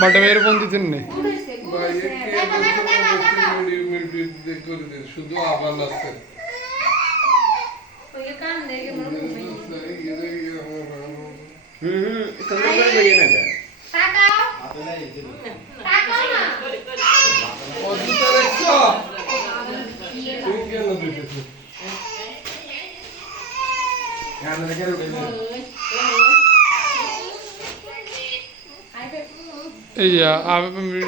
বাটা বের ফোন দিতেন না শুধু আবার আছে এই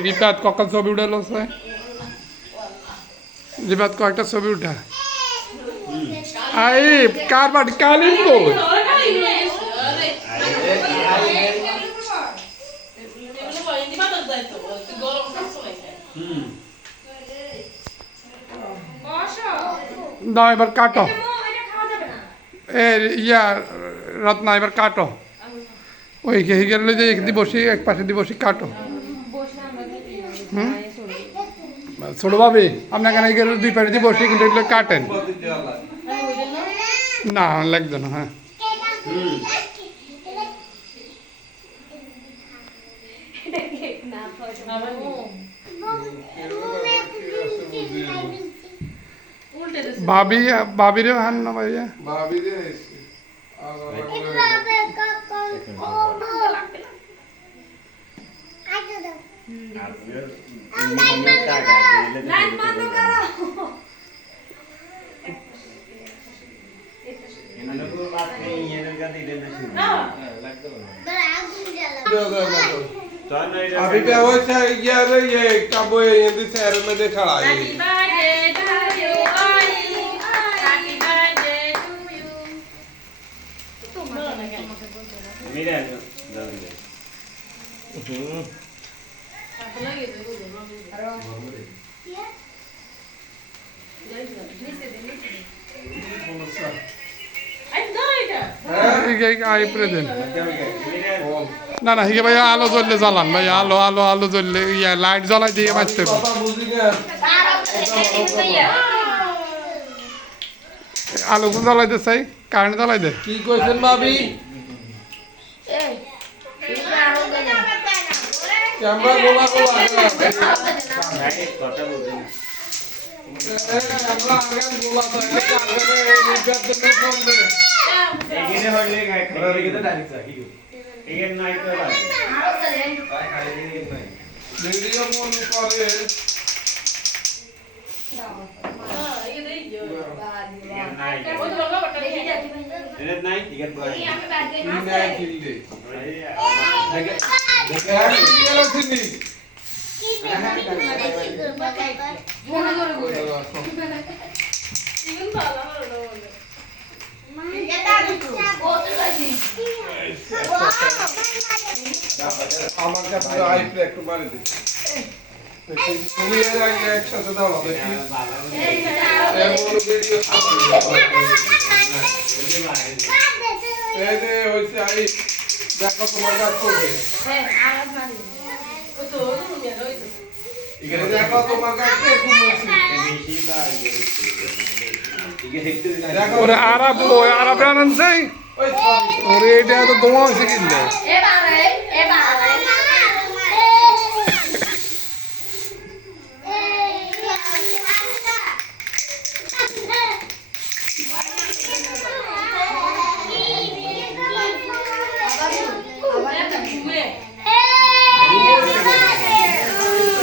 রিপাত কখন ছবি উঠালো রিপাত কয়েকটা ছবি উঠা আই কার বাড়ি কালিন কই দাও এবার কাটো ইয়া রত্না এবার কাটো ওই গেলে যে এক দিয়ে বসি এক পাশে দিয়ে বসি কাটো ছোট ভাবি আপনার এখানে গেলে দুই পাশে দিয়ে বসি কিন্তু এগুলো কাটেন না লাগবে না হ্যাঁ ভাবি ভাবিরে হান না ভাইয়া ভাবিরে अभी क्या हो यार ये कब ये शहर में देखा है না না হিগে ভাইয়া আলো জ্বললে জ্বালান ভাইয়া আলো আলো আলো জ্বললে ইয়া লাইট জ্বলাই দিয়ে বাঁচতে আলো কোন জ্বলাইতে চাই কারেন্ট জ্বলাই দে কি কইছেন ভাবি ক্যামেরা গোলা গোলা কথা বলতে আমরা আগে গোলা থাকে কারণে এই নির্যাতন ফোন দে এখানে হইলে গায় খাই রেখে দাঁড়িয়েছে কি এর নাই তো তাই খাই নাই ভিডিও মন করে নাই ঠিক আছে নাই কিনলে আমার কাছে আইপ্লে একটু বাড়ি দে তুমি এর আগে একসাথে দাও না দেখি এমন ভিডিও এই যে হইছে আই দেখো তোমার কাছে করবে হ্যাঁ আওয়াজ মারি ও তো তুমি আর হইতো এখানে দেখো তোমার কাছে কোন হইছে বেশি না দেখো ওরে আরব ওই আরব রানন চাই ওরে এটা তো দোয়া হইছে কিনলে এবারে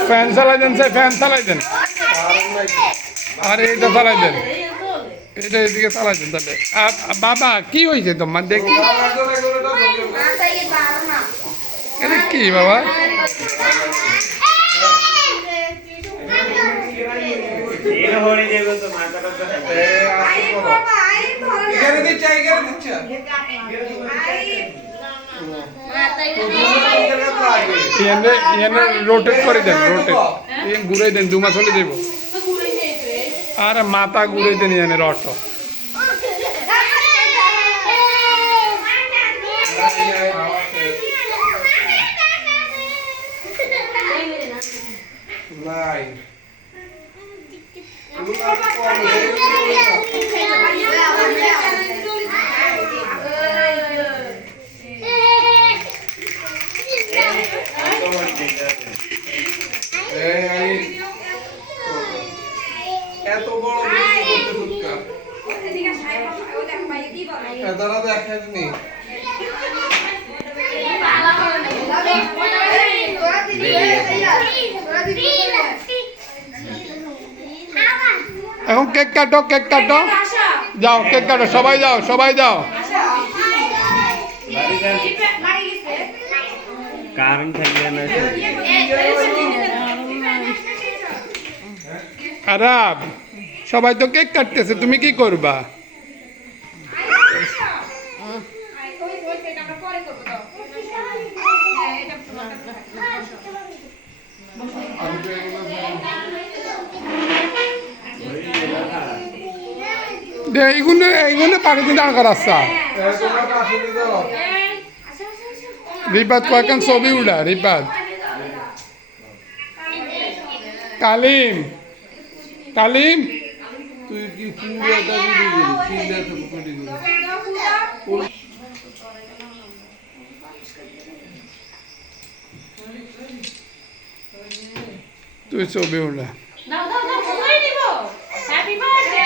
ফ্যান চালাই দেন স্যার ফ্যান চালাই দেন আর এটা চালাই দেন এটা এদিকে চালাই দেন তাহলে বাবা কি হয়েছে তোমার দেখি এটা কি বাবা রোটেট করে দেন রোটেট ঘুরে দেন 2 মাস হলে দেব আর মাথা ঘুরে দেন এনে রট এত বড় বিক্রি করতে দুঃখা এদারা দেখেননি এখন কেক কাটো, কেক কাটো, যাও কেক কাটো, সবাই যাও, সবাই যাও। কারণ থাকলে না আরাব, সবাই তো কেক কাটতেছে, তুমি কি করবা? এইগুলো এইগুলো পানিতে দাঁড় করাচ্ছা। রিপাত কয়েকখান ছবি উঠা, রিপাত। কালিম, কালিম, তুই কি পুরো দাবি দিবি কিনলে তো পুকুরি দিবি তুই ছবি উঠা। দাও দাও দাও সবাই নিব হ্যাপি বার্থডে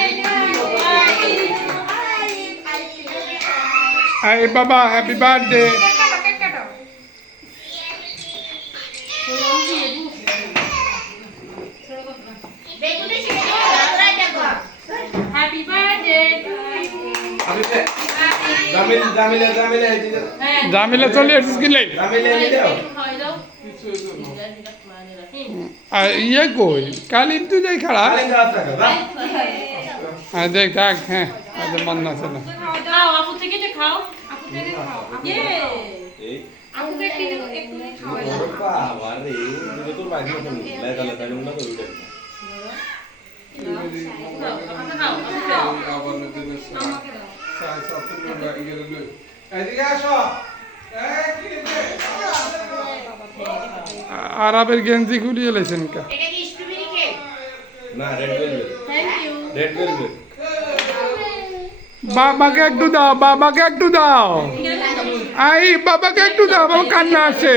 আরে বাবা, হ্যাপি বার্থডে। কেক কাটো বেগুনি শিখে দাও দেখো হ্যাপি বার্থডে টু ইউ আমি জামিল জামিলা জামিলা এই যে জামিলা চলে এসেছিস কি লাই? জামিলা নিয়ে যাও আর ইয়ে কই? কালিম তুই যাই খাড়া। আরে যা থাকা যা হ্যাঁ দেখ দেখ, হ্যাঁ আরে মন না ছিল। খাও আপু থেকে যে খাও আপু থেকে খাও ইয়ে এই আপু থেকে একটু খাও ওরে বাবা রে তুমি তোর বাইরে মত লাইটা লাইটা না তো উঠে আবার নতুন সাই সাত নম্বর ইয়ে লই এদিকে আসো এই কি রে আরবের গেঞ্জি খুলিয়ে লেছেন কা? এটা কি স্ট্রবেরি কেক না red velvet thank you red velvet বাবাকে একটু দাও, বাবাকে একটু দাও। আই বাবাকে একটু দাও, বাবা কান্না আসে।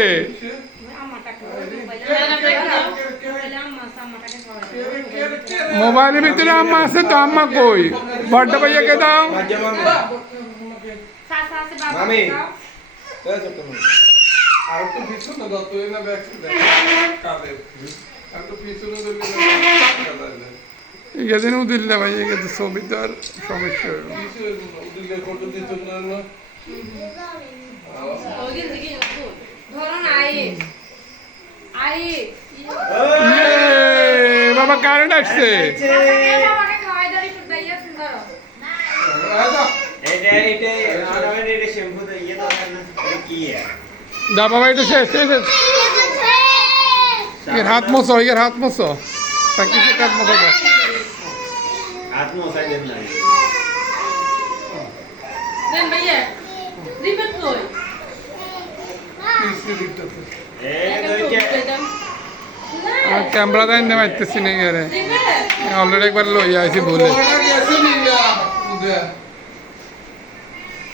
মোবাইলের ভিতরে আম্মা আছে তো, আম্মা কই? বড়টা ভাইয়াকে দাও। মাঝে মামি মামি এই ছোট মামি আর একটু পিছনে দাও তুই না ব্যাক কাঁদে আর একটু পিছনে দিলে কাঁদে এখানে উদিল্লা ভাই, এখানে ছবি তো আর সমস্যা হইব। কিছু উদিলে ফটো দিতে না ধরুন আই ইয়ে, বাবা কারেন্ট আসছে। বাবাকে খাওয়াই দাও একটু দাইয়া সুন্দর এটা আরামে এটা শ্যাম্পু তো ইয়ে দাও না কি দা বাবা, এটা শেষ শেষ শেষ। এর হাত মোছো, এর হাত মোছো, তাকে হাত মোছো দাও। হাত মোছাই দেন না দেন ভাইয়া রিপোর্ট কই এই দুইটা আর ক্যামেরা দেন না মারতেছি না গেরে, অলরেডি একবার লই আইছি বলে।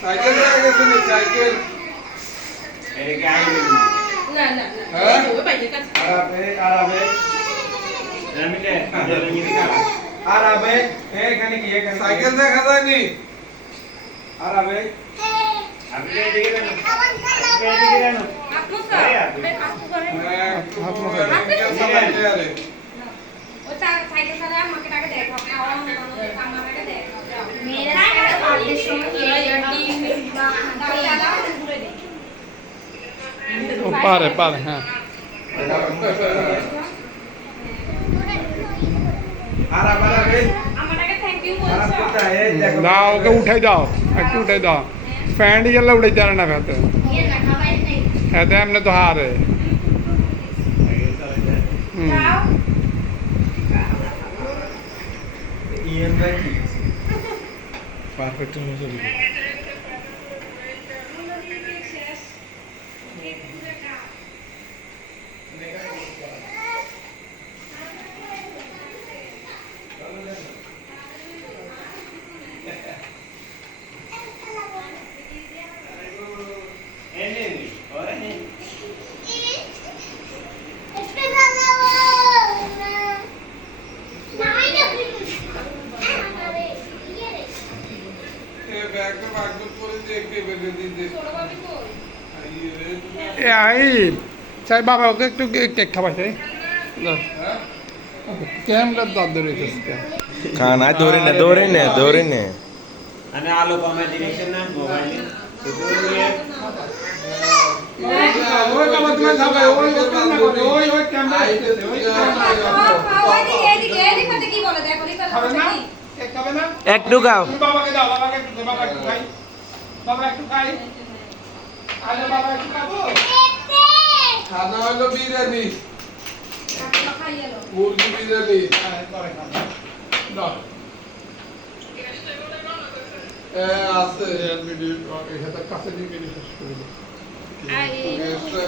সাইকেল দিয়ে গেছে নি সাইকেল এদিকে আই না না হ্যাঁ? ওই ভাইয়ের কাছে আরাবে রামিলে আরাবে এখানে কি এখানে সাইকেল দেখা যায়নি আরাবে আপনি এদিকে দেন আপনি এদিকে দেন আপু স্যার আপু করে হাত মোছো। ও সাইকেল সারা আমাকে টাকা দেখাও আমাকে দেখাও মেরা সাইকেল পারলে সময় ঘুরে দে ও পারে পারে, হ্যাঁ। আরাবে আমাকে থ্যাংক ইউ আরাব বলছো কোথায় এই দেখো দাও, ওকে উঠাই দাও, একটু উঠাই দাও। ফ্যান্ড গেলে উঠাইতে পারে না হাতে, ये ना खावाई नहीं হাতে এমনি তো হারে। जाओ ইএমআই কি পারফেক্ট হয়েছে। সাহিদ সাহেব বাবা ওকে একটু কেক খাওয়াই চাই ক্যামেরা দাঁত ধরে রেখেছে खाना दौरे ने અને આ લોકો અમે ડિરેક્શન ના મોબાઈલ ওই বাবা তুমি খাবে ওই ক্যামেরা এদিকে এদিকে কি বলে দেখো রিপোর্ট খাবে না কি কেক খাবে না একটু খাও তুমি বাবাকে দাও বাবাকে একটু দাও, বাবা একটু খাই বাবা একটু খাই আরে বাবা একটু খাবো খানা হলো বিরিয়ানি খাইয়ে লো মুরগি বিরিয়ানি হ্যাঁ, পরে খাবো। দাও। আছে ভিডিও কাছে দিয়ে ভিডিও শেষ করে দিই। I extra